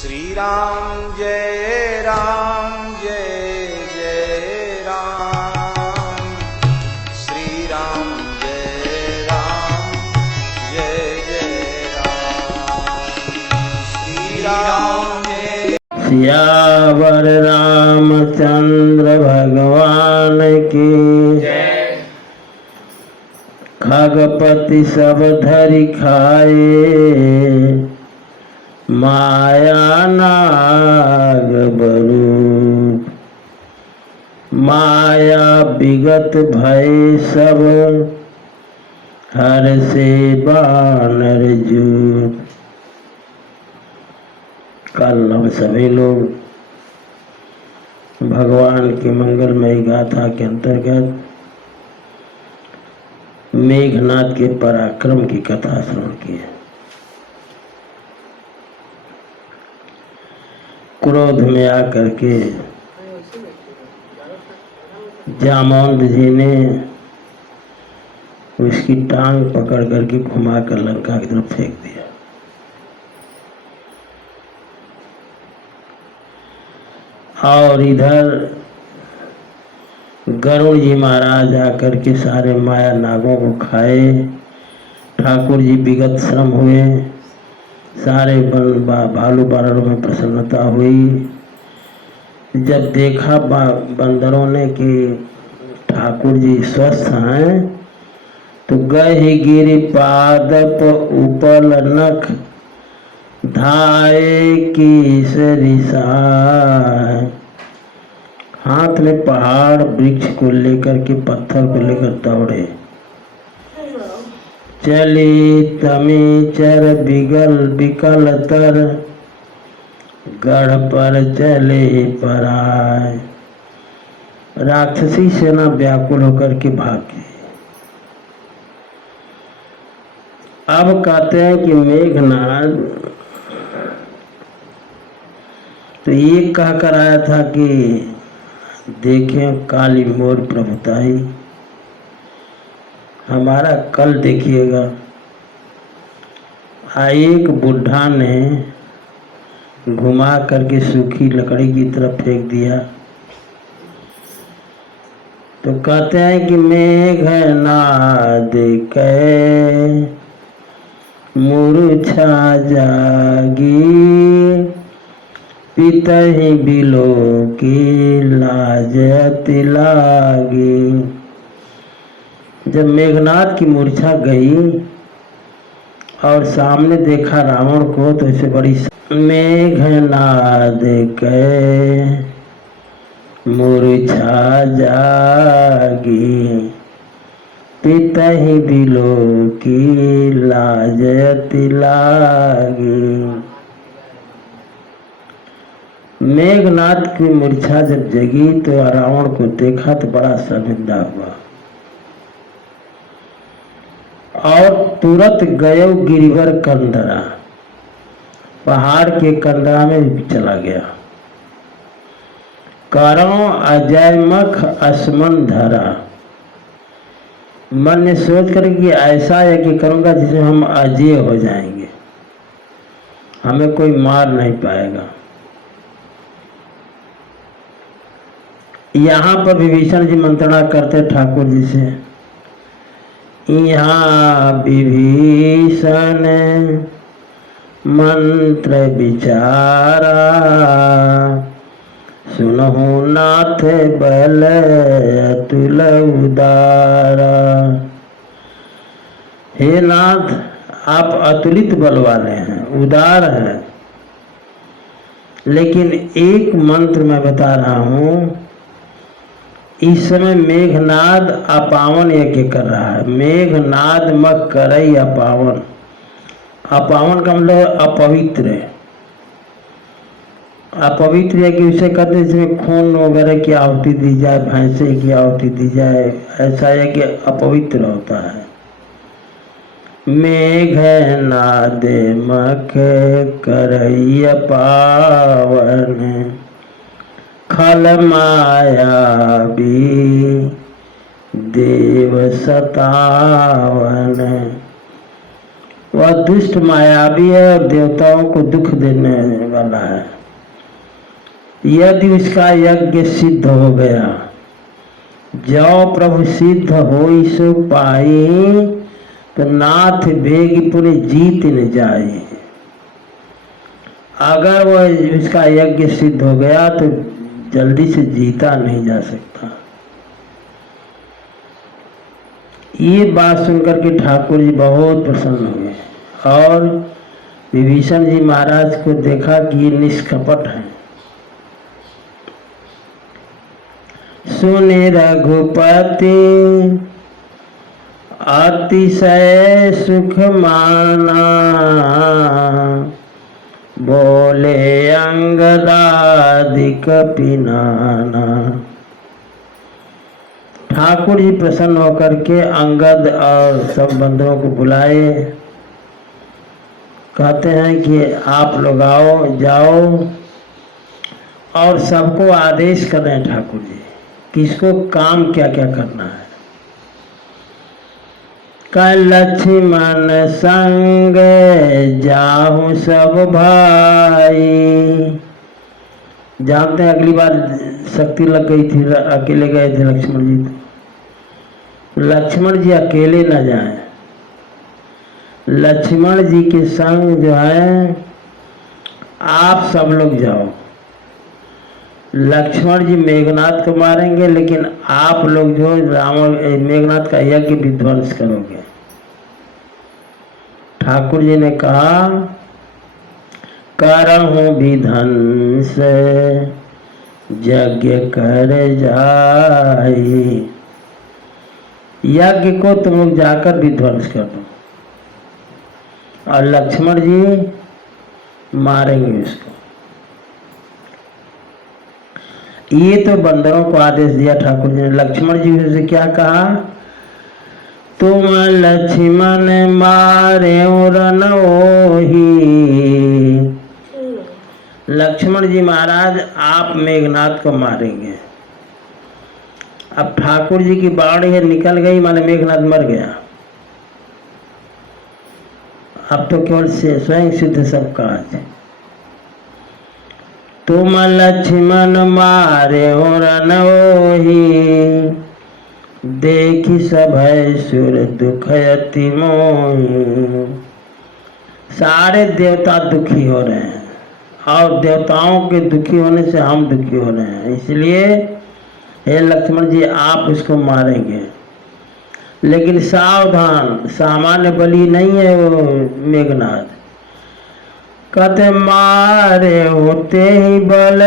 श्री राम जय जय राम, श्री राम जय जय राम, श्री राम जय। सियावर रामचंद्र भगवान की जय। खगपति सब धरि खाए, माया नाग बरूप। माया विगत भय सब, हर से बानर जूप। कल हम सभी लोग भगवान की मंगलमयी गाथा के अंतर्गत मेघनाद के पराक्रम की कथा श्रवण की है। क्रोध में आकर के जामवंत जी ने उसकी टांग पकड़ करके घुमा कर लंका की तरफ फेंक दिया। और इधर गरुड़ जी महाराज आकर के सारे माया नागों को खाए। ठाकुर जी विगत श्रम हुए। सारे भालू बानरों में प्रसन्नता हुई। जब देखा बंदरों ने कि ठाकुर जी स्वस्थ हैं, तो गए गिरि पादप उपल नख, धाये की सरिसाय। हाथ में पहाड़ वृक्ष को लेकर के, पत्थर को लेकर दौड़े। चली तमी चर बिगल बिकल तर, गढ़ पर चले पराय। राक्षसी सेना व्याकुल होकर के भागी। अब कहते हैं कि मेघनाद तो ये कह कर आया था कि देखें काली मोर प्रभुताई, हमारा कल देखिएगा। एक बुढ़ा ने घुमा करके सूखी लकड़ी की तरफ फेंक दिया। तो कहते हैं कि मेघनाद के मूर्छा जागी, पितहि बिलो की लाज अति लागी। जब मेघनाद की मूर्छा गई और सामने देखा रावण को, तो इसे बड़ी मेघनाद के मूर्छा जागी, पितहि बिलो की लाज अति लागी। मेघनाद की मूर्छा जब जगी तो रावण को देखा तो बड़ा शर्मिंदा हुआ और तुरंत गयो गिरिवर कंदरा, पहाड़ के कंदरा में चला गया। करो अजय मख असमन धरा, मन ने सोच कर कि ऐसा यज्ञ करूंगा जिसमें हम अजय हो जाएंगे, हमें कोई मार नहीं पाएगा। यहाँ पर विभीषण जी मंत्रणा करते ठाकुर जी से। यहाँ विभीषण मंत्र विचारा, सुनहु नाथ बल अतुल उदारा। हे नाथ, आप अतुलित बल वाले हैं, उदार हैं, लेकिन एक मंत्र मैं बता रहा हूँ। इस समय मेघनाद अपावन यज्ञ कर रहा है। मेघनाद मत करई अपावन। अपावन का मतलब अपवित्र। अपवित्र यज्ञ उसे कहते हैं जिसमें खून वगैरह की आहुति दी जाए, भैंसे की आहुति दी जाए, ऐसा यज्ञ अपवित्र होता है। मेघनाद मख करई अपावन, खल माया भी देव सतावन। वह दुष्ट मायावी है और देवताओं को दुख देने वाला है। यदि उसका यज्ञ सिद्ध हो गया, जो प्रभु सिद्ध होई सो पाई, तो नाथ बेगी पुनि जीत न जाए। अगर वह उसका यज्ञ सिद्ध हो गया तो जल्दी से जीता नहीं जा सकता। ये बात सुनकर के ठाकुर जी बहुत प्रसन्न हुए और विभीषण जी महाराज को देखा कि ये निष्कपट है। सुने रघुपति अतिशय सुख माना, बोले अंगदादिक पिनाना। ठाकुर जी प्रसन्न होकर के अंगद और सब बंधुओं को बुलाए, कहते हैं कि आप लोग आओ, जाओ, और सबको आदेश कर रहे हैं ठाकुर जी किसको काम क्या क्या करना है। कल लक्ष्मण संग जाहु सब भाई। जानते हैं अगली बार शक्ति लग गई थी, अकेले गए थे लक्ष्मण जी। तो लक्ष्मण जी अकेले न जाएं, लक्ष्मण जी के संग जो है आप सब लोग जाओ। लक्ष्मण जी मेघनाथ को मारेंगे, लेकिन आप लोग जो रावण मेघनाथ का यज्ञ विध्वंस करोगे। ठाकुर जी ने कहा करहूं विध्वंस यज्ञ कर जाई। यज्ञ को तुम लोग जाकर विध्वंस कर दो और लक्ष्मण जी मारेंगे इसको। ये तो बंदरों को आदेश दिया ठाकुर जी ने। लक्ष्मण जी से क्या कहा, तुम लक्ष्मण मारे रन ओही। लक्ष्मण जी महाराज आप मेघनाथ को मारेंगे। अब ठाकुर जी की बाणी है निकल गई, माने मेघनाथ मर गया। अब तो केवल स्वयं सिद्ध सब काज। तुम लक्ष्मण मारे रन ओही, देखी सभय सुर दुख अति मोही। सारे देवता दुखी हो रहे हैं और देवताओं के दुखी होने से हम दुखी हो रहे हैं, इसलिए हे लक्ष्मण जी आप उसको मारेंगे। लेकिन सावधान, सामान्य बलि नहीं है वो मेघनाथ। कहते मारे होते ही बल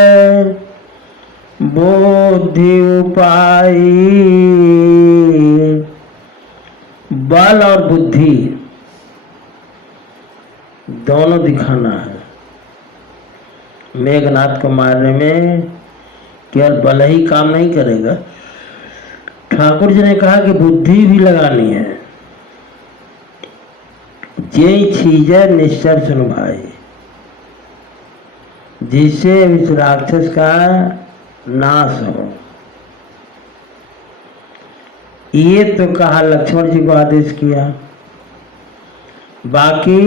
बुद्धि उपाय। बल और बुद्धि दोनों दिखाना है। मेघनाथ को मारने में केवल बल ही काम नहीं करेगा, ठाकुर जी ने कहा कि बुद्धि भी लगानी है। जे चीज निश्चर सुन भाई, जिससे इस राक्षस का नाश हो। ये तो कहा लक्ष्मण जी को आदेश किया। बाकी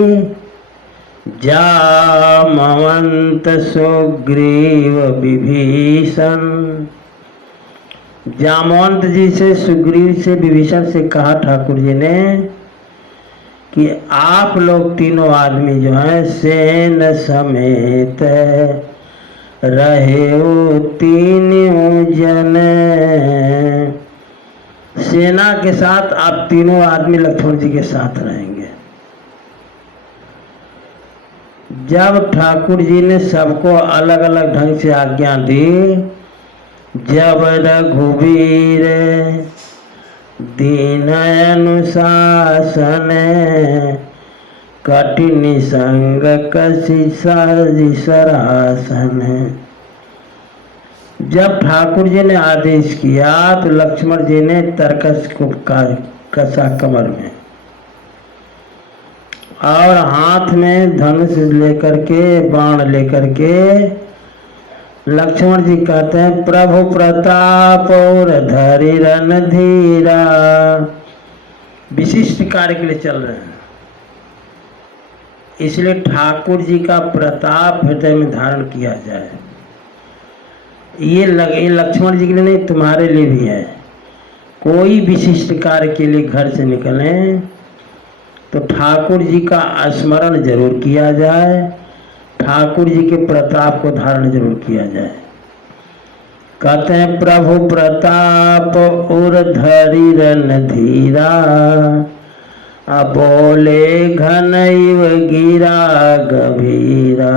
जामवंत सुग्रीव विभीषण, जामवंत जी से सुग्रीव से विभीषण से कहा ठाकुर जी ने कि आप लोग तीनों आदमी जो हैं सेन समेत रहे हो तीनों जन। सेना के साथ आप तीनों आदमी लक्ष्मण जी के साथ रहेंगे। जब ठाकुर जी ने सबको अलग अलग ढंग से आज्ञा दी, जब रघुवीर दीन अनुशासन कठिन संग कसी सरासन। जब ठाकुर जी ने आदेश किया तो लक्ष्मण जी ने तरकस को कसा कमर में और हाथ में धनुष लेकर के बाण लेकर के लक्ष्मण जी कहते हैं प्रभु प्रताप और धरि रणधीरा। विशिष्ट कार्य के लिए चल रहे हैं। इसलिए ठाकुर जी का प्रताप हृदय में धारण किया जाए। ये लक्ष्मण जी के लिए नहीं, तुम्हारे लिए भी है। कोई विशिष्ट कार्य के लिए घर से निकलें तो ठाकुर जी का स्मरण जरूर किया जाए, ठाकुर जी के प्रताप को धारण जरूर किया जाए। कहते हैं प्रभु प्रताप उर धरी रन धीरा, बोले घन इव गिरा गभीरा।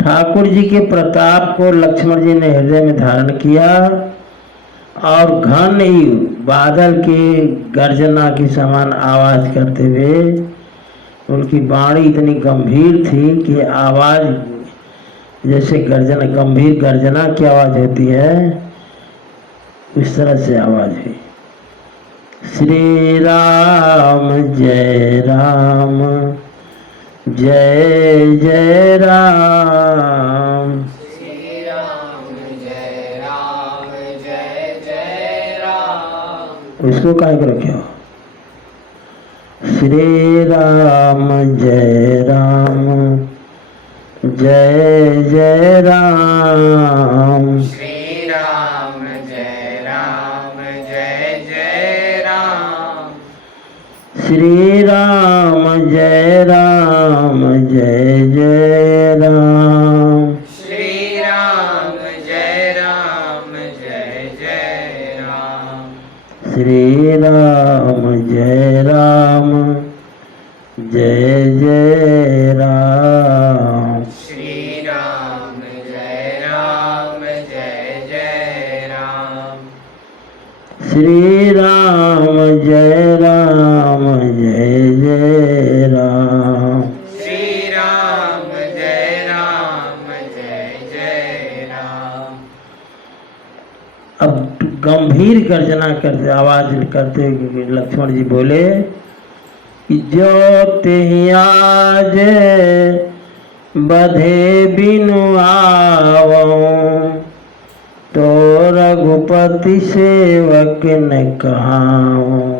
ठाकुर जी के प्रताप को लक्ष्मण जी ने हृदय में धारण किया और घन इव बादल के गर्जना की समान आवाज करते हुए, उनकी वाणी इतनी गंभीर थी कि आवाज जैसे गर्जना, गंभीर गर्जना की आवाज होती है, उस तरह से आवाज है। श्री राम जय राम जय जय राम, श्री राम जय राम जय जय राम। उसको काहे को रखे हो? श्री राम जय राम जय जय राम, श्री राम जय राम जय जय राम। श्री राम जय राम जय जय राम, श्री राम जय राम जय जय राम। श्री राम जय राम जय जय राम, श्री राम जय राम जय जय राम। श्री राम जय राम जय जय राम। श्री राम जय राम जय जय राम। अब गंभीर गर्जना करते, आवाज करते लक्ष्मण जी बोले कि जो तेहि आज बधे बिनु आवऊं, तो रघुपति सेवक न कहाऊं।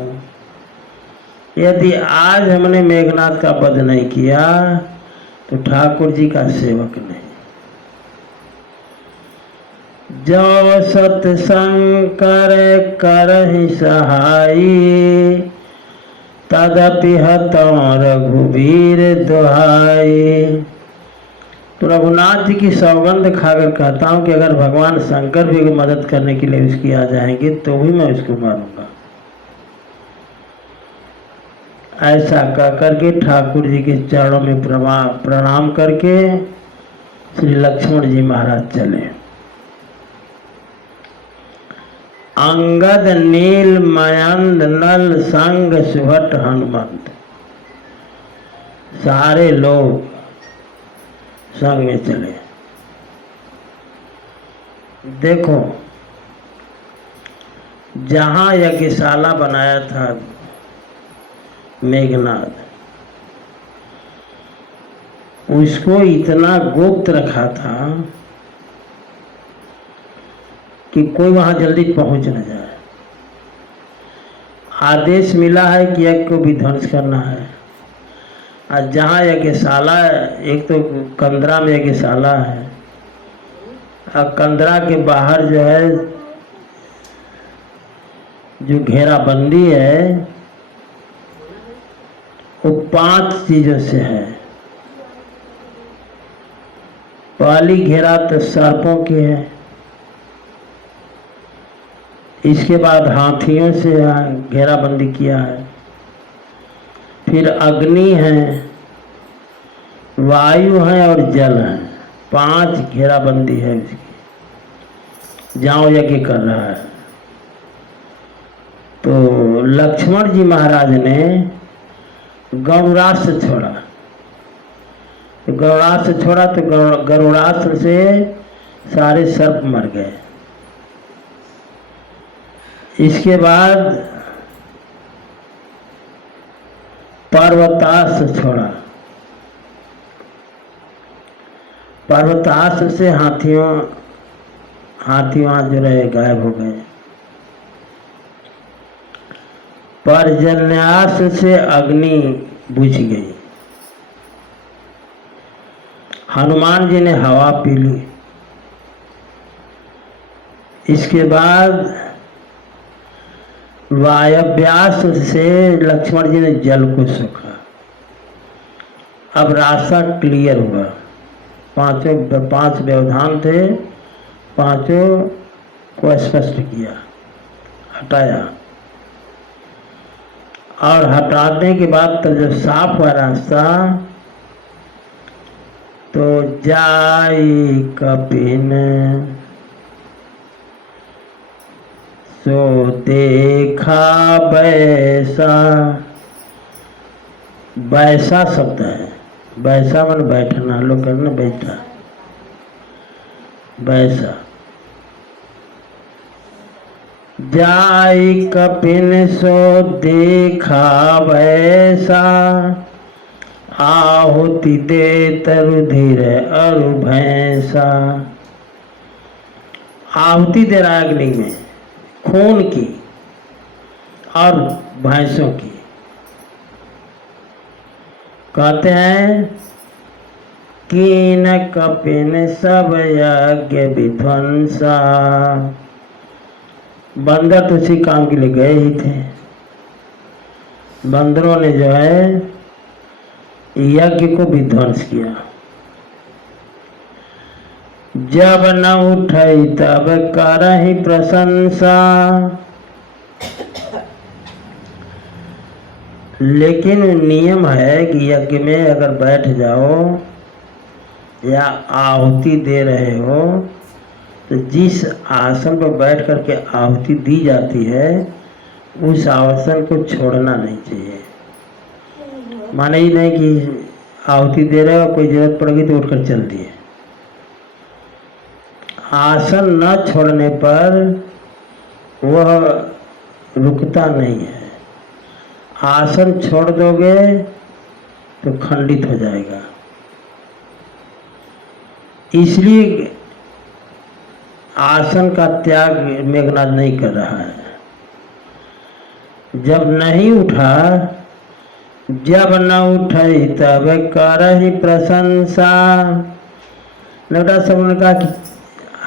यदि आज हमने मेघनाथ का वध नहीं किया तो ठाकुर जी का सेवक नहीं। जो सत्संग करहि सहाई, तदपि हतौ रघुवीर दुहाई। तो रघुनाथ जी की सौगंध खाकर कहता हूँ कि अगर भगवान शंकर भी मदद करने के लिए उसकी आ जाएंगे तो भी मैं उसको मारूंगा। ऐसा कह करके ठाकुर जी के चरणों में प्रणाम करके श्री लक्ष्मण जी महाराज चले। अंगद नील मयंद नल संग सुहट हनुमंत, सारे लोग संग में चले। देखो, जहां यज्ञशाला बनाया था मेघनाथ, उसको इतना गुप्त रखा था कि कोई वहां जल्दी पहुंच न जाए। आदेश मिला है कि यज्ञ को विध्वंस करना है। और जहाँ यज्ञशाला, एक तो कंदरा में यज्ञशाला है, और कंदरा के बाहर जो है जो घेराबंदी है वो 5 चीजों से है। पहली घेरा तो सर्पों की है, इसके बाद हाथियों से घेराबंदी किया है, फिर अग्नि है, वायु है और जल है। 5 घेराबंदी है इसकी, जहाँ यज्ञ कर रहा है। तो लक्ष्मण जी महाराज ने गरुड़ास्त्र छोड़ा। तो गरुड़ास्त्र छोड़ा तो गरुड़ास्त्र से सारे सर्प मर गए। इसके बाद पर्वतास्त्र छोड़ा। पर्वतास्त्र से हाथी वहां जो रहे गायब हो गए। पर्जन्यास्त्र से अग्नि बुझ गई। हनुमान जी ने हवा पी ली। इसके बाद वायव्यास से लक्ष्मण जी ने जल को सोखा। अब रास्ता क्लियर हुआ। पांच व्यवधान थे, पांचों को स्पष्ट किया, हटाया। और हटाने के बाद तब जब साफ हुआ रास्ता तो जाई कपिन सो देखा बैसा। बैसा शब्द है, बैसा मन बैठना, लोग करना बैठा, बैसा। जाई कपिन सो देखा वैसा, आहुति दे तरुधीर अरु भैंसा। आहुति दे रहा अग्नि में, खून की और भैंसों की। कहते हैं कीन कपिन सब यज्ञ विध्वंसा। बंदर तो उसी काम के लिए गए ही थे। बंदरों ने जो है यज्ञ को विध्वंस किया। जब न उठई तब करहि प्रशंसा। लेकिन नियम है कि यज्ञ में अगर बैठ जाओ या आहुति दे रहे हो तो जिस आसन पर बैठ करके आहुति दी जाती है उस आसन को छोड़ना नहीं चाहिए। माने ही नहीं कि आहुति दे रहे हो, कोई जरूरत पड़ेगी तो उठकर चल दिए। आसन न छोड़ने पर वह रुकता नहीं है। आसन छोड़ दोगे तो खंडित हो जाएगा। इसलिए आसन का त्याग मेघनाद नहीं कर रहा है। जब नहीं उठा, जब न उठई तब करहि प्रशंसा। नोटा सब ने कहा कि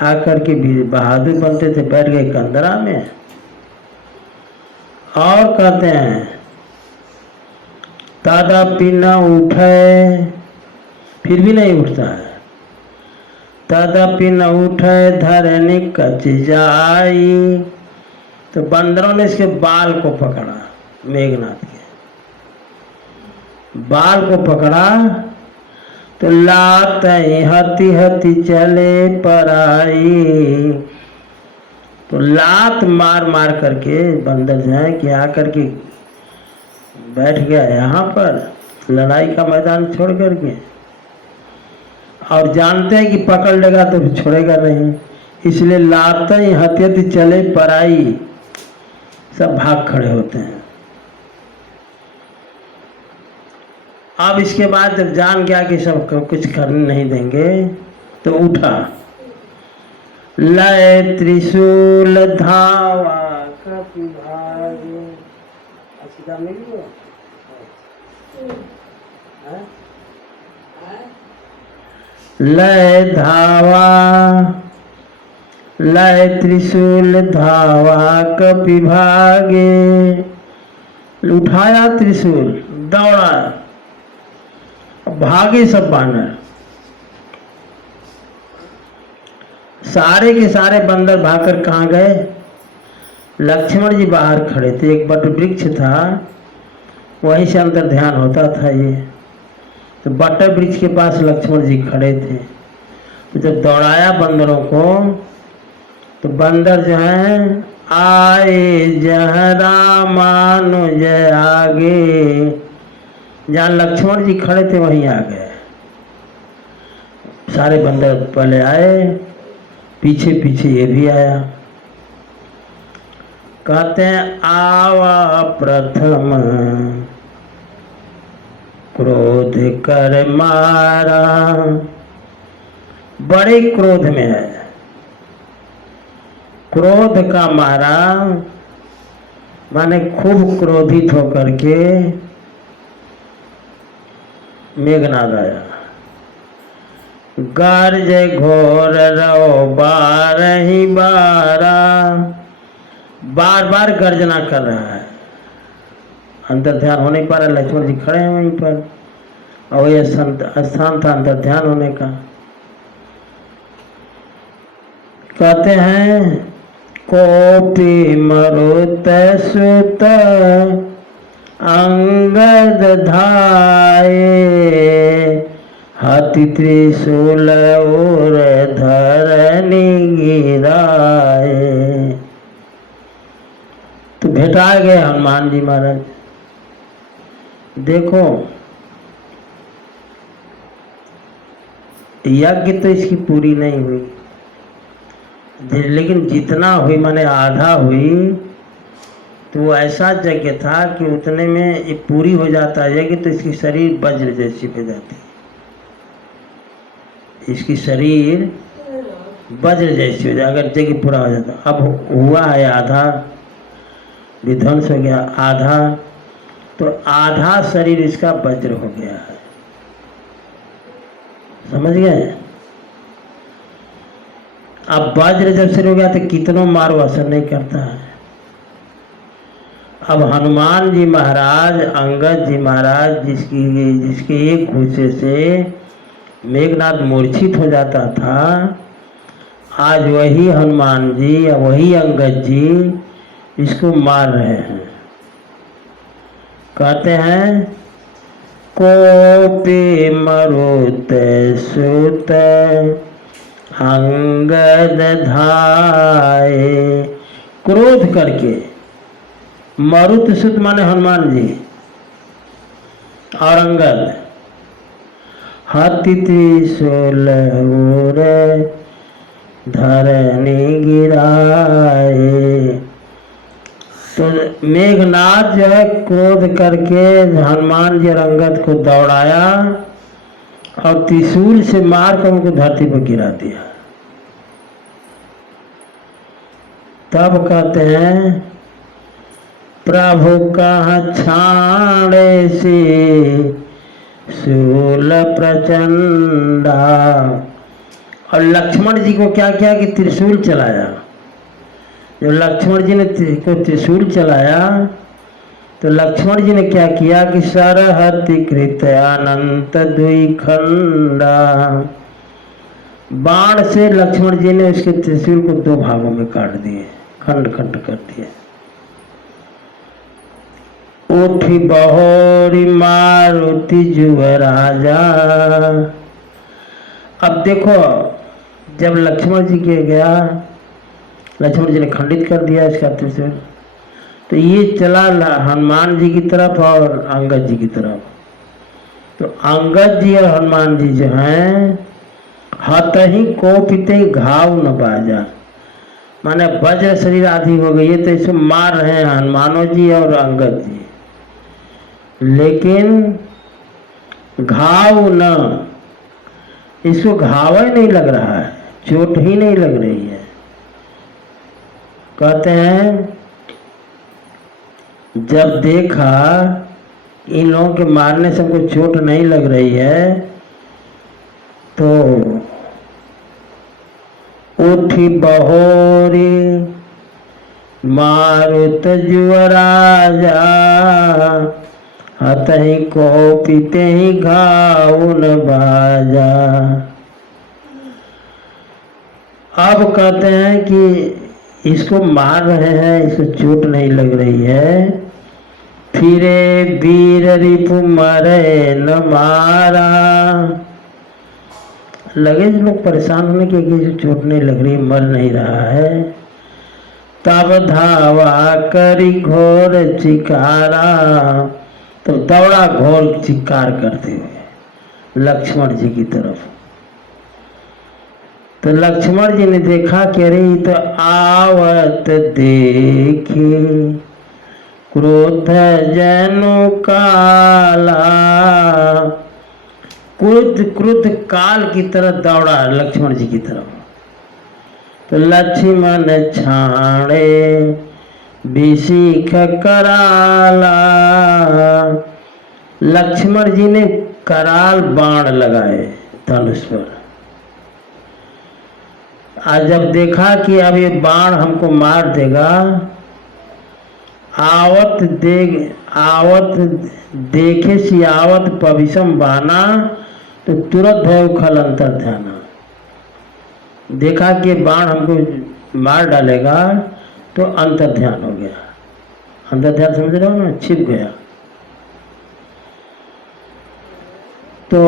आकर के बहादुर बनते थे, बैठ गए कंदरा में। और कहते हैं तदपि न उठे, फिर भी नहीं उठता है। तदपि न उठे धरनी कच जाई। तो बंदरों ने इसके बाल को पकड़ा, मेघनाथ के बाल को पकड़ा तो लात हती हती चले पराई। तो लात मार मार करके बंदर जो है कि आकर के बैठ गया यहाँ पर लड़ाई का मैदान छोड़ करके। और जानते हैं कि पकड़ लेगा तो फिर छोड़ेगा नहीं, इसलिए लात हती हती चले पराई। सब भाग खड़े होते हैं। अब इसके बाद जब जान गया कि सब कुछ करने नहीं देंगे तो उठा, लय त्रिशूल धावा कपि भागे। सीधा मिल गया। लय धावा, लय त्रिशूल धावा कपि भागे। उठाया त्रिशूल, दौड़ा, भागे सब बानर। सारे के सारे बंदर भागकर कहाँ गए? लक्ष्मण जी बाहर खड़े थे, एक बट वृक्ष था, वहीं से अंदर ध्यान होता था ये। तो बट वृक्ष के पास लक्ष्मण जी खड़े थे। तो जब दौड़ाया बंदरों को तो बंदर जो है आए जहाँ रामानुज आगे। जहाँ लक्ष्मण जी खड़े थे वहीं आ गए। सारे बंदर पहले आए, पीछे पीछे ये भी आया। कहते हैं आवा प्रथम क्रोध कर मारा। बड़े क्रोध में है, क्रोध का मारा माने खूब क्रोधित होकर के मेघनाद आया। गर्ज घोर रहो बारही बारा, बार बार गर्जना कर रहा है। अंतर ध्यान हो नहीं पा रहा, लक्ष्मण जी खड़े हैं वहीं पर, और यह स्थान था अंतर ध्यान होने का। कहते हैं कोपी मरुत सुत अंगद धाये, हाथी त्रिशूल और धरनी गिराए। तो भेटा गए हनुमान जी महाराज। देखो यज्ञ तो इसकी पूरी नहीं हुई, लेकिन जितना हुई माने आधा हुई, तो वो ऐसा यज्ञ था कि उतने में ये पूरी हो जाता है यज्ञ, तो इसकी शरीर वज्र जैसी हो जाती है, इसकी शरीर वज्र जैसी हो जाए अगर यज्ञ पूरा हो जाता। अब हुआ है आधा, विध्वंस हो गया आधा, तो आधा शरीर इसका वज्र हो गया है। समझ गए? अब वज्र जब शरीर हो गया तो कितनों मारो असर नहीं करता है। अब हनुमान जी महाराज, अंगद जी महाराज, जिसके एक घूसे से मेघनाद मूर्छित हो जाता था, आज वही हनुमान जी या वही अंगद जी इसको मार रहे हैं। कहते हैं कोपी मरुत सुत अंगद धाये, क्रोध करके, मरुत सुत माने हनुमान जी और अंगद, हाथी त्रिशूल और धरनी गिराए। तो मेघनाथ जो है क्रोध करके हनुमान जी और अंगद को दौड़ाया और त्रिशूल से मार कर उनको धरती पर गिरा दिया। तब कहते हैं प्रभु कहाँ छाड़े से शूल प्रचंडा, और लक्ष्मण जी को क्या किया कि त्रिशूल चलाया। जब लक्ष्मण जी ने को त्रिशूल चलाया तो लक्ष्मण जी ने क्या किया कि सरहति कृत अनंत द्विखंडा, बाण से लक्ष्मण जी ने उसके त्रिशूल को दो भागों में काट दिए, खंड खंड कर दिए। उठी बहोरी मारुति जुवराजा। अब देखो जब लक्ष्मण जी के गया, लक्ष्मण जी ने खंडित कर दिया इसका त्रिशूल, तो ये चला हनुमान जी की तरफ और अंगद जी की तरफ। तो अंगद जी और हनुमान जी जो हैं हत ही कोपिते घाव न बाजा, माने वज्र शरीर आदि हो गई है, तो इसे मार रहे हैं हनुमानो जी और अंगद जी, लेकिन घाव न, इसको घाव ही नहीं लग रहा है, चोट ही नहीं लग रही है। कहते हैं जब देखा इन लोगों के मारने से हमको चोट नहीं लग रही है, तो उठी बहोरी मारुत जुवराजा, हत ही कोपिते ही घाउन बाजा। अब कहते हैं कि इसको मार रहे हैं, इसको चोट नहीं लग रही है, फिरे वीर रिपु मरे न मारा। लगे लोग परेशान होने के कि चोट नहीं लग रही, मर नहीं रहा है। तब धावा करी घोर चिकारा, तो दौड़ा घोर चिकार करते हुए लक्ष्मण जी की तरफ। तो लक्ष्मण जी ने देखा कि अरे तो आवत देखी क्रोध जनु काला, क्रुद्ध काल की तरह दौड़ा लक्ष्मण जी की तरफ। तो लक्ष्मण छाड़े विशीख कराला, लक्ष्मण जी ने कराल बाण लगाए धनुष पर, आज जब देखा कि अब ये बाण हमको मार देगा, आवत देखे सियावत पविशम बाना, तो तुरंत भय उखल अंतर ध्याना। देखा कि बाण हमको मार डालेगा तो अंतर ध्यान हो गया। अंतर ध्यान समझ रहे हो ना, छिप गया। तो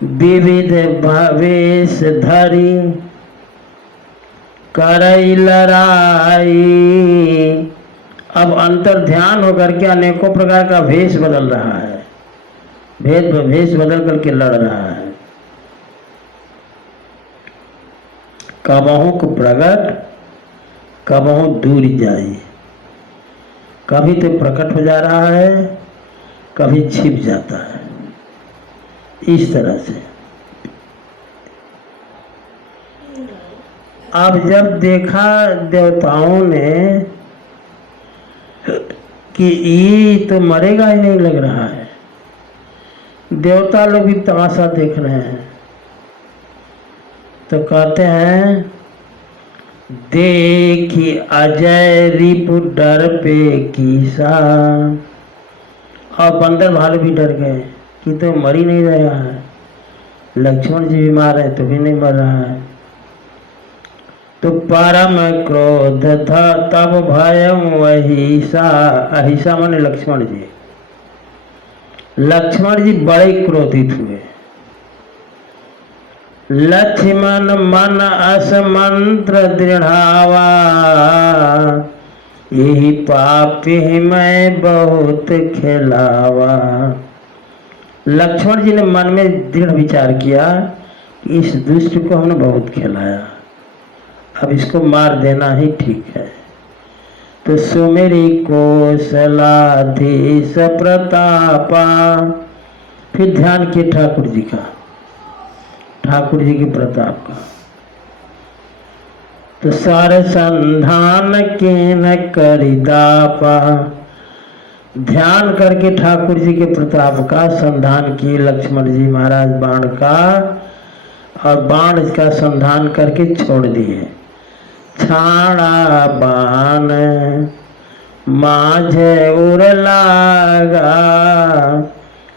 विविध भवेश धरी करई लड़ाई। अब अंतर ध्यान होकर के अनेकों प्रकार का वेश बदल रहा है, वेश बदल करके लड़ रहा है। कबहू को प्रकट कबहू दूर जाई, कभी तो प्रकट हो जा रहा है, कभी छिप जाता है, इस तरह से। अब जब देखा देवताओं ने कि ये तो मरेगा ही नहीं लग रहा है, देवता लोग भी तमाशा देख रहे हैं, तो कहते हैं देखी अजय रिपु डर पे कीसा। और बंदर भालू भी डर गए कि तो मर ही नहीं रहा है, लक्ष्मण जी बीमार है तो भी नहीं मर रहा है। तो परम क्रोध था तब भयम अहिसा। अहिसा माने लक्ष्मण जी। लक्ष्मण जी बड़े क्रोधित हुए। लक्ष्मण मन असमंत्र दृढ़ावा, यही पापी मैं बहुत खिलावा। लक्ष्मण जी ने मन में दृढ़ विचार किया कि इस दुष्ट को हमने बहुत खिलाया, अब इसको मार देना ही ठीक है। तो सुमेरी कौशलाधीश प्रतापा। फिर ध्यान किए ठाकुर जी का, ठाकुर जी के प्रताप का। तो सारे संधान के न करिदापा। ध्यान करके ठाकुर जी के प्रताप का संधान किए लक्ष्मण जी महाराज बाण का, और बाण का संधान करके छोड़ दिए। छाड़ा बाण माझे उर लागा,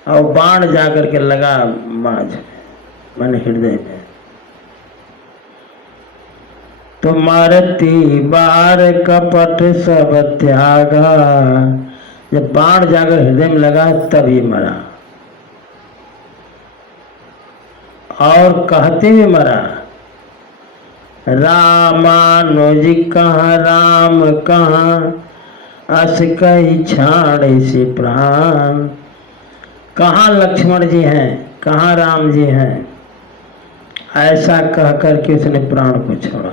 और बाण जाकर के लगा माझ मैंने हृदय में। तो मारती बार कपट सब त्यागा। जब बाण जाकर हृदय में लगा तब ये मरा, और कहते हुए मरा रामानुज कहाँ राम कहाँ, अस कही छाड़े से प्राण। कहाँ लक्ष्मण जी हैं, कहाँ राम जी हैं, ऐसा कह करके उसने प्राण को छोड़ा।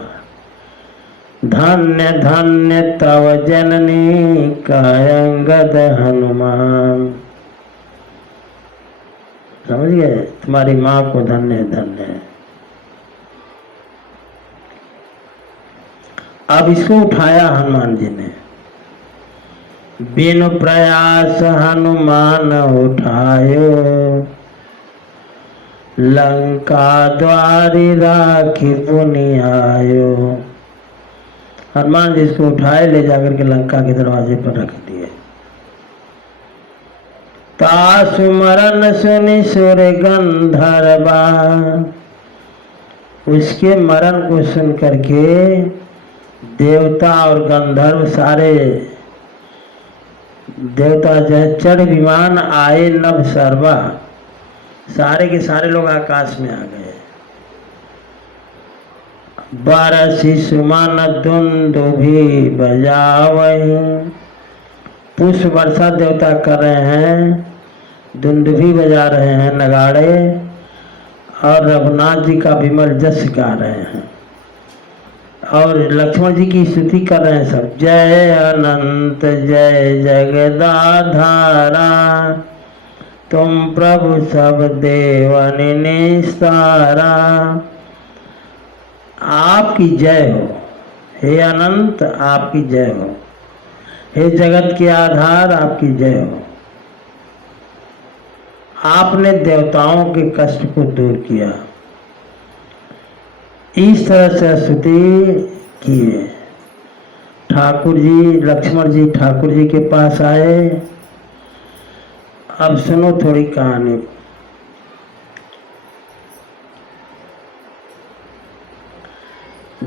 धन्य धन्य तव जननी कायंगद हनुमान। समझ गए, तुम्हारी माँ को धन्य धन्य है। अब इसको उठाया हनुमान जी ने। बिनु प्रयास हनुमान उठायो, लंका द्वारी राखी पुनि आयो। हनुमान जी इसको उठाए, ले जाकर के लंका के दरवाजे पर रख दिए। तासु मरण सुनि सुर गंधर्वा। उसके मरण को सुन करके देवता और गंधर्व सारे देवता जो है चढ़ विमान आए नभ सर्वा। सारे के सारे लोग आकाश में आ गए। बारसी सुमन दुंदुभि बजावहि। पुष्प वर्षा देवता कर रहे हैं, दुंदुभि बजा रहे हैं नगाड़े, और रघुनाथ जी का विमल जस गा रहे हैं, और लक्ष्मण जी की स्तुति कर रहे हैं सब। जय अनंत जय जगदाधारा, तुम प्रभु सब देवन निस्तारा। आपकी जय हो हे अनंत, आपकी जय हो हे जगत के आधार, आपकी जय हो। आपने देवताओं के कष्ट को दूर किया, इस तरह से स्तुति किए। ठाकुर जी, लक्ष्मण जी ठाकुर जी के पास आए। अब सुनो थोड़ी कहानी।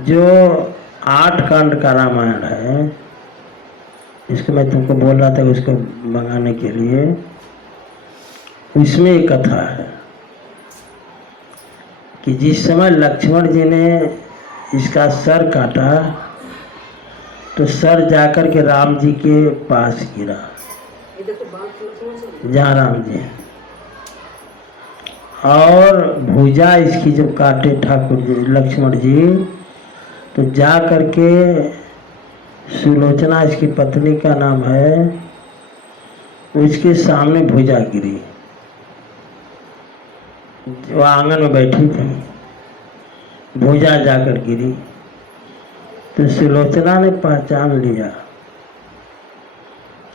जो 8 कांड का रामायण है, इसको मैं तुमको बोल रहा था उसको मंगाने के लिए, उसमें एक कथा है कि जिस समय लक्ष्मण जी ने इसका सर काटा तो सर जाकर के राम जी के पास गिरा, जहाँ राम जी हैं। और भुजा इसकी जब काटे ठाकुर जी लक्ष्मण जी, तो जा करके सुलोचना इसकी पत्नी का नाम है, उसके सामने भुजा गिरी। वो आंगन में बैठी थी, भुजा जाकर गिरी तो सुलोचना ने पहचान लिया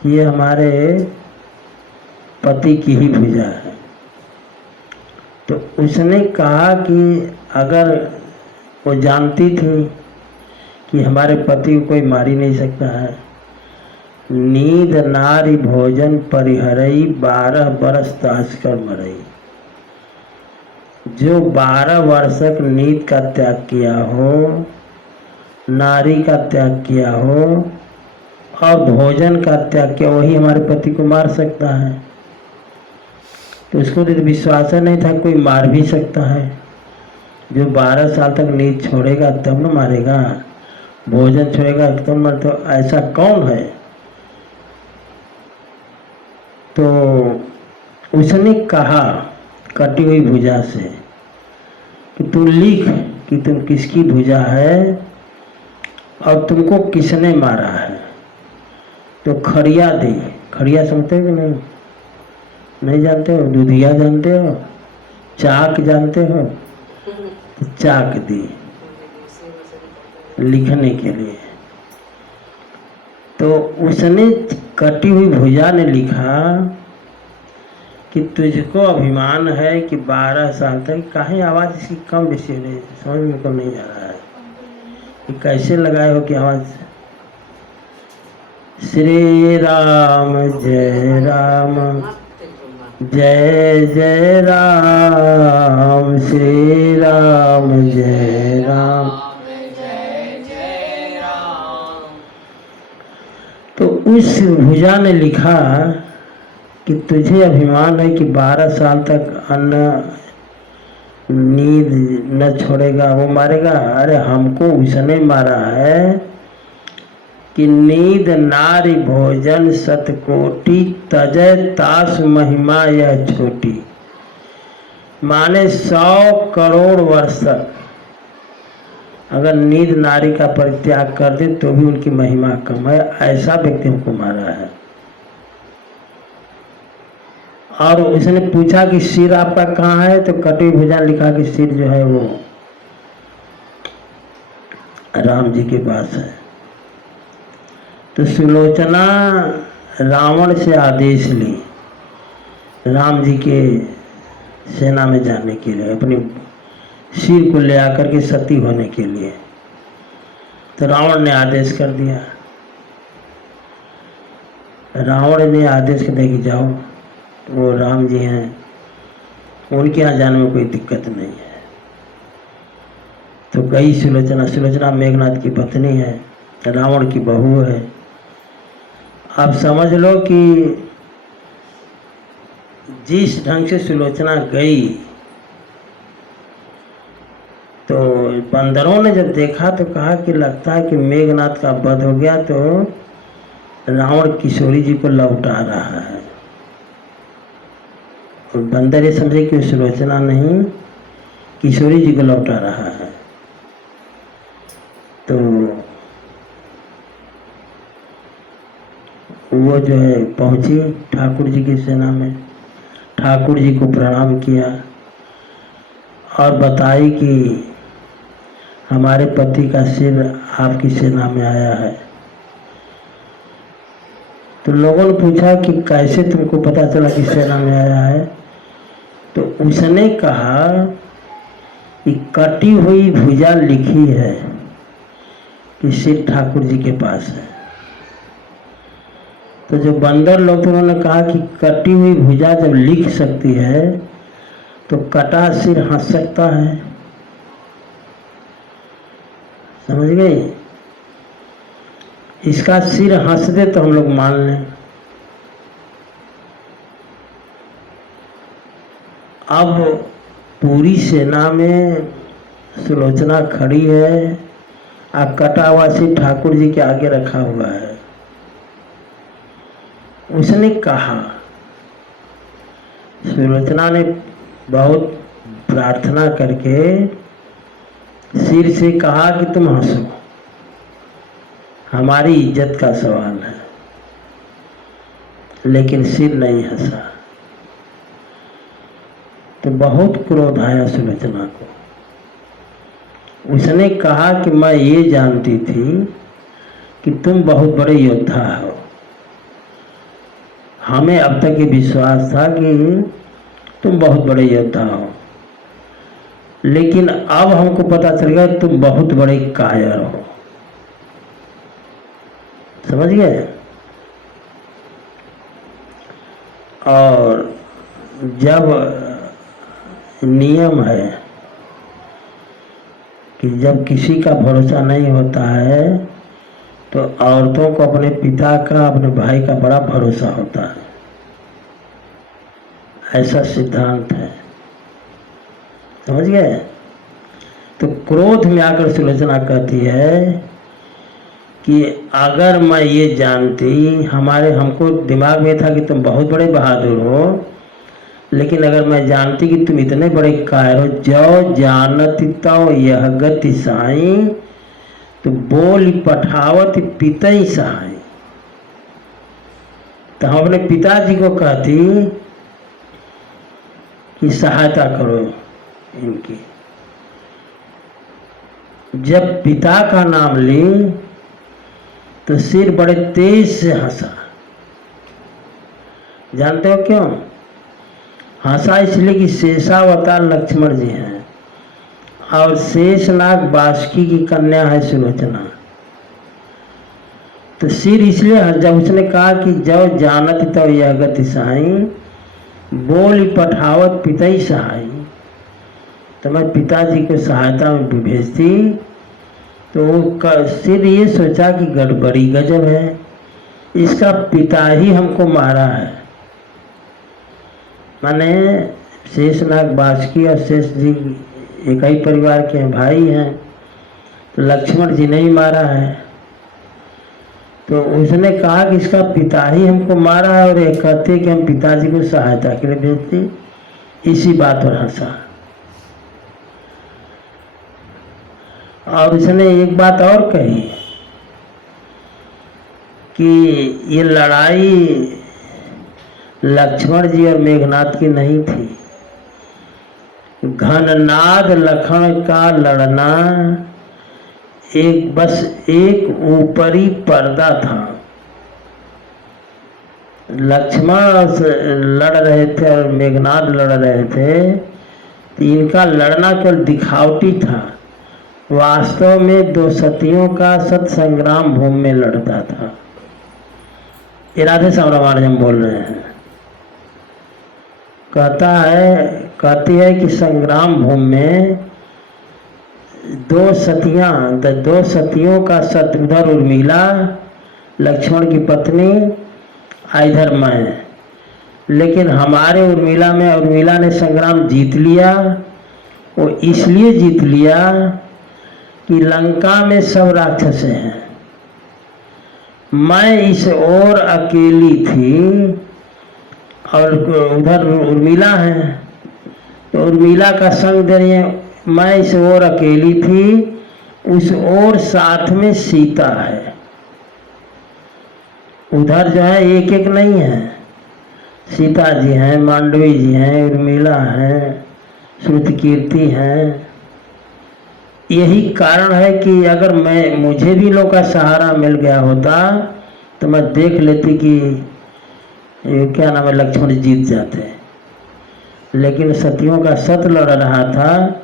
कि ये हमारे पति की ही भुजा है। तो उसने कहा कि अगर वो जानती थी कि हमारे पति को कोई मार ही नहीं सकता है, नींद नारी भोजन परिहरई 12 बरस तास कर मरई। जो 12 वर्ष तक नींद का त्याग किया हो, नारी का त्याग किया हो और भोजन का त्याग किया, वही हमारे पति को मार सकता है। तो उसको तो विश्वास नहीं था कोई मार भी सकता है। जो 12 साल तक नींद छोड़ेगा तब न मारेगा, भोजन छोड़ेगा तब मर, तो ऐसा कौन है। तो उसने कहा कटी हुई भुजा से कि तू लिख कि तुम किसकी भुजा है और तुमको किसने मारा है। तो खड़िया दी। खड़िया समझते हो कि नहीं? नहीं जानते हो? दूधिया जानते हो? चाक जानते हो? तो चाक दी लिखने के लिए। तो उसने कटी हुई भुजा ने लिखा कि तुझको अभिमान है कि 12 साल तक, काहे आवाज़ इसकी कम बेसी नहीं समझ में को नहीं आ रहा है कि कैसे लगाए हो कि आवाज़। श्री राम जय राम जय जय राम, श्री राम जय राम। तो उस भुजा ने लिखा कि तुझे अभिमान है कि 12 साल तक अन्न नींद न छोड़ेगा, वो मारेगा। अरे हमको उसने मारा है कि नींद नारी भोजन सतकोटि तजय तास महिमा यह छोटी। माने 100 करोड़ वर्ष तक अगर नींद नारी का परित्याग कर दे तो भी उनकी महिमा कम है, ऐसा व्यक्ति हमको मारा है। और उसने पूछा कि सिर आपका कहाँ है, तो कटी भुजा लिखा कि सिर जो है वो राम जी के पास है। तो सुलोचना रावण से आदेश ली राम जी के सेना में जाने के लिए, अपनी सिर को ले आकर के सती होने के लिए। तो रावण ने आदेश कर दिया। रावण ने आदेश कर दिया कि जाओ, वो राम जी हैं, उनके यहाँ जाने में कोई दिक्कत नहीं है। तो गई सुलोचना। सुलोचना मेघनाथ की पत्नी है, रावण की बहू है। आप समझ लो कि जिस ढंग से सुलोचना गई तो बंदरों ने जब देखा तो कहा कि लगता है कि मेघनाथ का वध हो गया, तो रावण किशोरी जी को लौटा रहा है। और बंदर ये समझे कि सुलोचना नहीं, किशोरी जी को लौटा रहा है। तो वो जो है पहुंची ठाकुर जी की सेना में, ठाकुर जी को प्रणाम किया और बताई कि हमारे पति का सिर आपकी सेना में आया है। तो लोगों ने पूछा कि कैसे तुमको पता चला कि सेना में आया है। तो उसने कहा कि कटी हुई भुजा लिखी है कि सिर ठाकुर जी के पास है। तो जो बंदर लोग थे उन्होंने कहा कि कटी हुई भुजा जब लिख सकती है तो कटा सिर हंस सकता है। समझ गए? इसका सिर हंस दे तो हम लोग मान लें। अब पूरी सेना में सुलोचना खड़ी है और कटा हुआ सिर ठाकुर जी के आगे रखा हुआ है। उसने कहा, सुलोचना ने बहुत प्रार्थना करके सिर से कहा कि तुम हंसो, हमारी इज्जत का सवाल है। लेकिन सिर नहीं हंसा। तो बहुत क्रोध आया सुलोचना को। उसने कहा कि मैं ये जानती थी कि तुम बहुत बड़े योद्धा हो। हमें अब तक ये विश्वास था कि तुम बहुत बड़े योद्धा हो, लेकिन अब हमको पता चल गया तुम बहुत बड़े कायर हो। समझ गए? और जब नियम है कि जब किसी का भरोसा नहीं होता है तो औरतों को अपने पिता का, अपने भाई का बड़ा भरोसा होता है। ऐसा सिद्धांत है। समझ गए? तो क्रोध में आकर सुलोचना कहती है कि अगर मैं ये जानती, हमको दिमाग में था कि तुम बहुत बड़े बहादुर हो, लेकिन अगर मैं जानती कि तुम इतने बड़े कायर हो, जो जानती तो यह गति साई, तो बोल पठावत पितई सहाय। तो हम अपने पिताजी को कहती कि सहायता करो इनकी। जब पिता का नाम ली तो सिर बड़े तेज से हंसा। जानते हो क्यों हंसा? इसलिए कि शेषावतार लक्ष्मण जी हैं और शेषनाग बासुकी की कन्या है सुलोचना। तो सिर इसलिए जब उसने कहा कि जो जानत तो यह गति सहाई, बोल पठावत पितई सहाय, तो मैं पिताजी को सहायता में भेजती। तो सिर ये सोचा कि गड़बड़ी गजब है, इसका पिता ही हमको मारा है। माने शेषनाग बासुकी और शेष जी एक ही परिवार के भाई हैं, तो लक्ष्मण जी ने ही मारा है। तो उसने कहा कि इसका पिता ही हमको मारा है, और ये कहते कि हम पिताजी को सहायता के लिए भेजते। इसी बात पर हंसा। और उसने एक बात और कही कि ये लड़ाई लक्ष्मण जी और मेघनाथ की नहीं थी, घननाद लखन का लड़ना बस एक ऊपरी पर्दा था। लक्ष्मण लड़ रहे थे और मेघनाथ लड़ रहे थे, तो इनका लड़ना केवल दिखावटी था। वास्तव में दो सतियों का सत्संग्राम भूमि में लड़ता था। ये राधे श्याम रामानुज हम बोल रहे हैं। कहती है कि संग्राम भूमि में दो सतियों का सत, उधर उर्मिला लक्ष्मण की पत्नी, इधर मैं। लेकिन हमारे उर्मिला ने संग्राम जीत लिया। वो इसलिए जीत लिया कि लंका में सब राक्षस हैं, मैं इस ओर अकेली थी और उधर उर्मिला है। तो उर्मिला का संग दे रही है। मैं इस ओर अकेली थी, उस ओर साथ में सीता है। उधर जो है एक एक नहीं है, सीता जी हैं, मांडवी जी हैं, उर्मिला हैं, श्रुतकीर्ति हैं। यही कारण है कि अगर मुझे भी लोग का सहारा मिल गया होता तो मैं देख लेती कि क्या नाम है, लक्ष्मण जीत जाते। लेकिन सतियों का सत लड़ रहा था,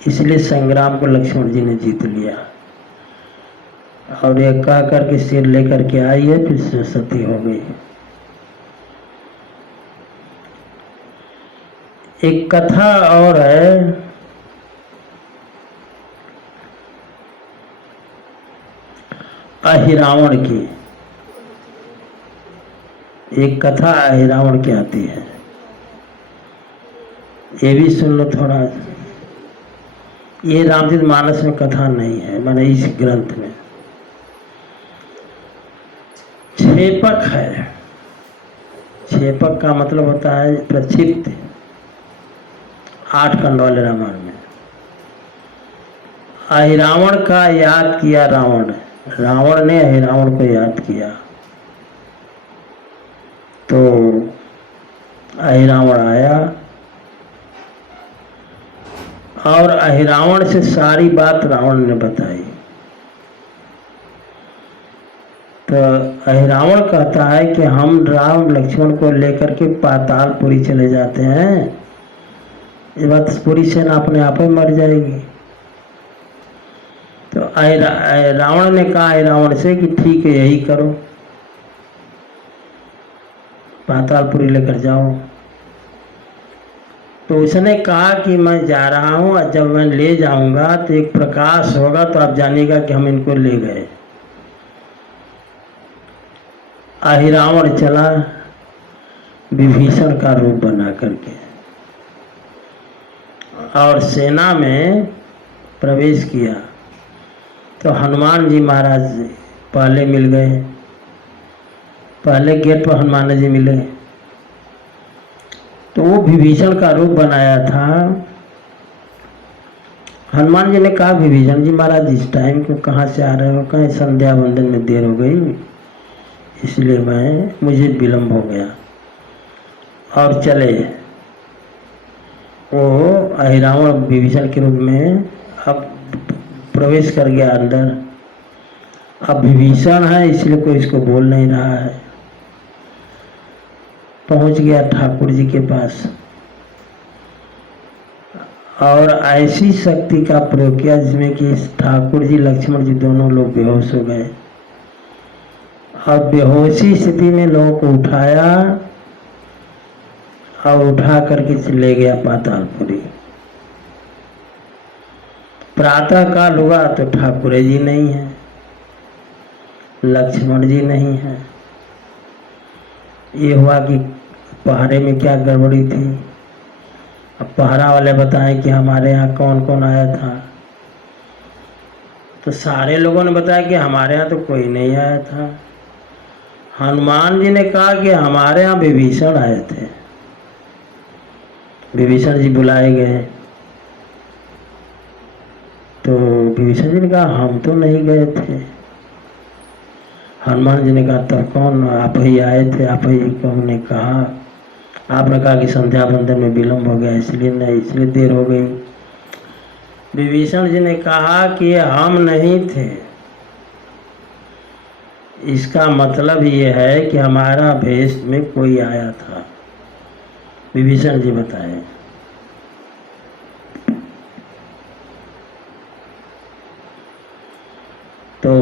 इसलिए संग्राम को लक्ष्मण जी ने जीत लिया और ये कह करके सिर लेकर के आई है, फिर सती हो गई। एक कथा और है, अहिरावण की। एक कथा अहिरावण की आती है, ये भी सुन लो थोड़ा। ये रामचरित मानस में कथा नहीं है, माने इस ग्रंथ में। छेपक है। छेपक का मतलब होता है प्रक्षिप्त। 8 खंड वाले रामायण में अहिरावण का याद किया रावण। रावण ने अहिरावण को याद किया तो अहिरावण आया और अहिरावण से सारी बात रावण ने बताई। तो अहिरावण कहता है कि हम राम लक्ष्मण को लेकर के पातालपुरी चले जाते हैं, ये बात पूरी सेना अपने आप ही मर जाएगी। तो रावण ने कहा अहिरावण से कि ठीक है, यही करो, पातालपुरी लेकर जाओ। तो उसने कहा कि मैं जा रहा हूँ और जब मैं ले जाऊंगा तो एक प्रकाश होगा, तो आप जानिएगा कि हम इनको ले गए। अहिरावण चला विभीषण का रूप बना करके और सेना में प्रवेश किया। तो हनुमान जी महाराज पहले मिल गए, पहले गेट पर हनुमान जी मिले। तो वो विभीषण का रूप बनाया था। हनुमान जी ने कहा विभीषण जी महाराज इस टाइम को कहाँ से आ रहे हो? कहीं संध्या वंदन में देर हो गई, इसलिए मुझे विलम्ब हो गया। और चले। वो अहिरावण विभीषण के रूप में अब प्रवेश कर गया अंदर। अब विभीषण है इसलिए कोई इसको बोल नहीं रहा है। पहुंच गया ठाकुर जी के पास और ऐसी शक्ति का प्रयोग किया जिसमें कि ठाकुर जी लक्ष्मण जी दोनों लोग बेहोश हो गए। और बेहोशी स्थिति में लोगों को उठाया और उठा करके ले गया पातालपुरी। प्रातः काल हुआ तो ठाकुर जी नहीं है, लक्ष्मण जी नहीं है। ये हुआ कि पहरे में क्या गड़बड़ी थी। अब पहरा वाले बताएं कि हमारे यहाँ कौन कौन आया था। तो सारे लोगों ने बताया कि हमारे यहाँ तो कोई नहीं आया था। हनुमान जी ने कहा कि हमारे यहाँ विभीषण आए थे। विभीषण जी बुलाए गए तो विभीषण जी ने कहा हम तो नहीं गए थे। हनुमान जी ने कहा तब कौन? आप ही आए थे, आप ही को हमने कहा। आपने कहा कि संध्या बंदन में विलम्ब हो गया इसलिए नहीं, इसलिए देर हो गई। विभीषण जी ने कहा कि हम नहीं थे, इसका मतलब ये है कि हमारा भेष में कोई आया था। विभीषण जी बताए। तो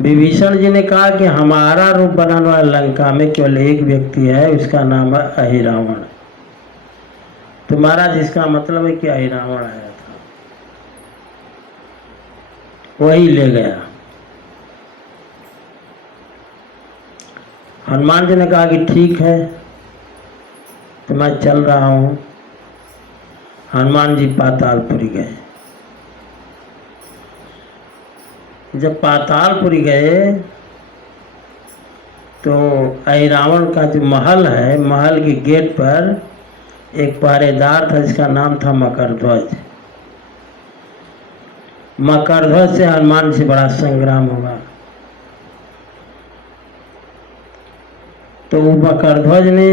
विभीषण जी ने कहा कि हमारा रूप बनाने वाला लंका में केवल एक व्यक्ति है, उसका नाम है अहिरावण। तो महाराज इसका मतलब है कि अहिरावण आया था, वही ले गया। हनुमान जी ने कहा कि ठीक है, तो मैं चल रहा हूँ। हनुमान जी पातालपुरी गए। जब पातालपुरी गए तो अहिरावण का जो महल है, महल के गेट पर एक पहरेदार था जिसका नाम था मकरध्वज। मकरध्वज से हनुमान से बड़ा संग्राम हुआ। तो मकरध्वज ने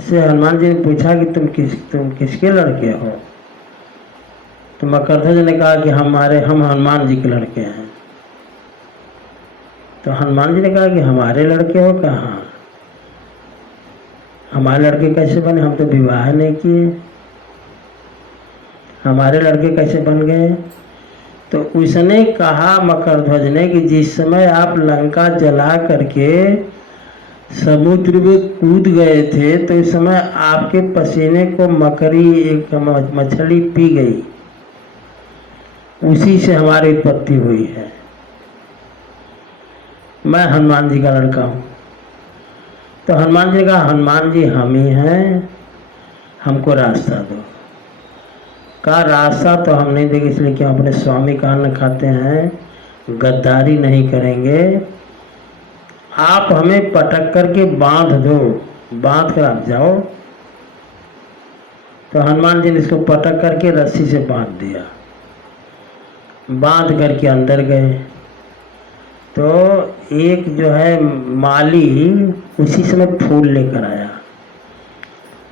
से हनुमान जी ने पूछा कि तुम किसके लड़के हो? तो मकरध्वज ने कहा कि हम हनुमान जी के लड़के हैं। तो हनुमान जी ने कहा कि हमारे लड़के हो? कहाँ? हमारे लड़के कैसे बने? हम तो विवाह नहीं किए। हमारे लड़के कैसे बन गए? तो उसने कहा मकरध्वज ने कि जिस समय आप लंका जला करके समुद्र में कूद गए थे तो इस समय आपके पसीने को मकड़ी एक मछली पी गई, उसी से हमारी उत्पत्ति हुई है। मैं हनुमान जी का लड़का हूँ। तो हनुमान जी ने कहा हनुमान जी हम ही हैं, हमको रास्ता दो। कहा रास्ता तो हम नहीं देंगे, इसलिए कि हम अपने स्वामी का अन्न खाते हैं, गद्दारी नहीं करेंगे। आप हमें पटक करके बांध दो, बांध कर आप जाओ। तो हनुमान जी ने इसको पटक करके रस्सी से बांध दिया। बांध करके अंदर गए तो एक जो है माली उसी समय फूल लेकर आया।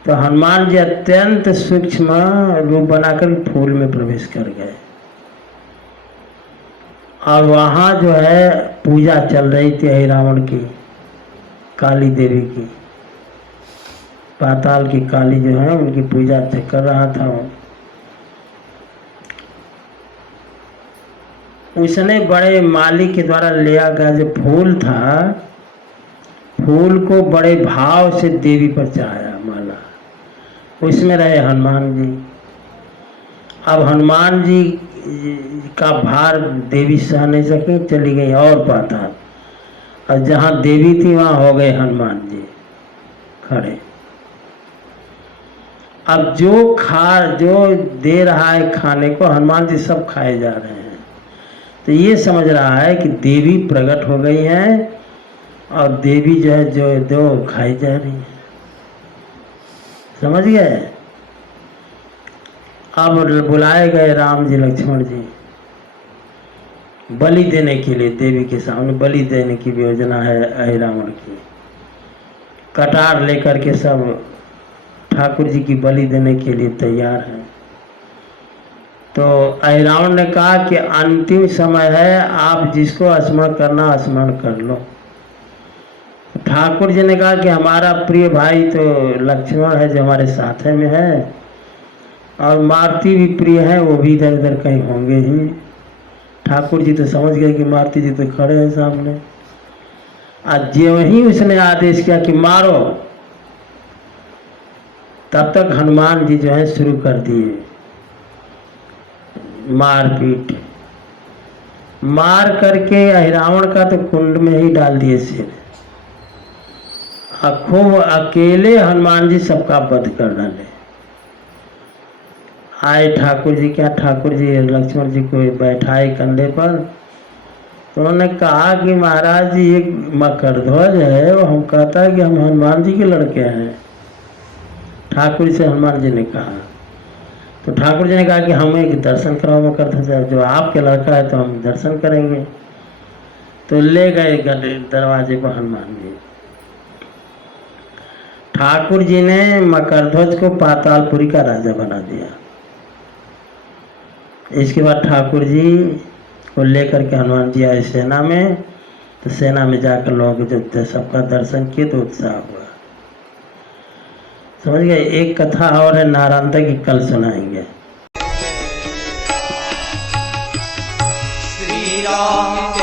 तो हनुमान जी अत्यंत सूक्ष्म रूप बनाकर फूल में प्रवेश कर गए और वहाँ जो है पूजा चल रही थी अहिरावण की, काली देवी की, पाताल की काली जो है उनकी पूजा कर रहा था वो। उसने बड़े माली के द्वारा लिया गया जो फूल था, फूल को बड़े भाव से देवी पर चढ़ाया माला। उसमें रहे हनुमान जी। अब हनुमान जी का भार देवी सह नहीं सकी, चली गई और पाताल। और जहाँ देवी थी वहाँ हो गए हनुमान जी खड़े। अब जो दे रहा है खाने को, हनुमान जी सब खाए जा रहे हैं। तो ये समझ रहा है कि देवी प्रकट हो गई हैं और देवी जो है जो खाई जा रही है। समझ गए? अब बुलाए गए राम जी लक्ष्मण जी बलि देने के लिए। देवी के सामने बलि देने की योजना है अहिरावण की। कटार लेकर के सब ठाकुर जी की बलि देने के लिए तैयार हैं। तो अहिरावण ने कहा कि अंतिम समय है, आप जिसको स्मरण करना स्मरण कर लो। ठाकुर जी ने कहा कि हमारा प्रिय भाई तो लक्ष्मण है जो हमारे साथ में है, और मारुति भी प्रिय है, वो भी इधर उधर कहीं होंगे ही। ठाकुर जी तो समझ गए कि मारुति जी तो खड़े हैं सामने। आज जो ही उसने आदेश किया कि मारो, तब तक हनुमान जी जो है शुरू कर दिए मारपीट। मार करके अहिरावण का तो कुंड में ही डाल दिए सिर। खूब अकेले हनुमान जी सबका वध कर डाले। आए ठाकुर जी, क्या ठाकुर जी लक्ष्मण जी को बैठाए कंधे पर। तो उन्होंने कहा कि महाराज जी एक मकरध्वज है, वो हम कहता है कि हम हनुमान जी के लड़के हैं। ठाकुर से हनुमान जी ने कहा। तो ठाकुर जी ने कहा कि हमें एक दर्शन कराओ मकरध्वज, जो आपके लड़का है तो हम दर्शन करेंगे। तो ले गए दरवाजे पर हनुमान जी। ठाकुर जी ने मकरध्वज को पातालपुरी का राजा बना दिया। इसके बाद ठाकुर जी को लेकर के हनुमान जी आए सेना में। तो सेना में जाकर लोग जो सबका दर्शन किए तो उत्साह हुआ। समझ गए? एक कथा और है नालंदा की, कल सुनाएंगे। श्री राम